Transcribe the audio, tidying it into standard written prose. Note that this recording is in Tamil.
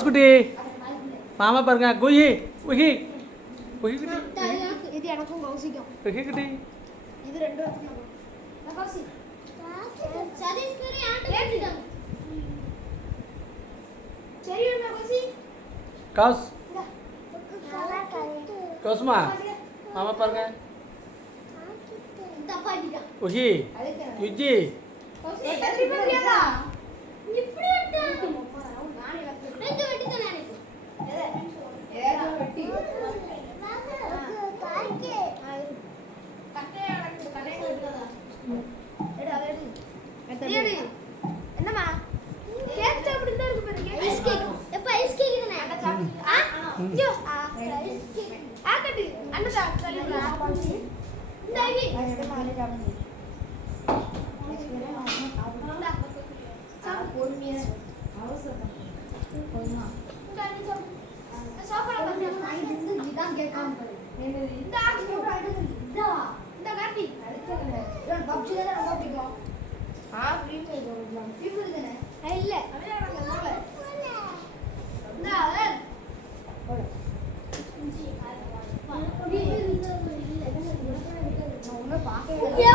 குட்டி மாமா பாருங்க குயி குயி குயி குட்டி இது எனக்கும் கௌசிக்கும் குயி குட்டி இது ரெண்டு பேருக்கும் கௌசி சதீஷ் பேரு ஆண்டு கேட்டிட்டாங்க சரி என்ன கௌசி கௌஸ் கௌஸ்மா மாமா பாருங்க தப்பாடிடா குயி யுஜி கௌசி எப்படி பண்ணியாடா இப்படி விட்டா நானே ரெண்டு வெட்டி தான் நினைக்கிறேன் ஏதோ வெட்டி காய்க்கே கட்டையா கட்டையா எடுத்ததா எடு அத எடு என்னம்மா கேக் அப்படி தான் இருக்கு பாருங்க ஐஸ் கேக் எப்ப ஐஸ் கேக் தானே அட சாப்பிடு ஐயோ ஐஸ் கேக் ஆக்கடி அண்ணா சரிங்களா இந்த ஐவி எடு மாலே சாப்பிடு சாப்பிடு பொறுமையா அவசரம் பொறுமையா இந்த ஐவி சாப்பிடு சாப்பாடு வந்து இந்த இதான் கேட்காம பாரு இந்த ஆச்சி கூட அடுத்து இந்த காட்டி அடுத்து பப்ஜி தான ரொம்ப பிடிக்கும் ஃப்ரீ ஃபயர் போடலாம் ஃப்ரீ ஃபயர் தானே இல்ல அதனால இந்த அத போடு நான் ஒண்ணு பாக்கவே இல்ல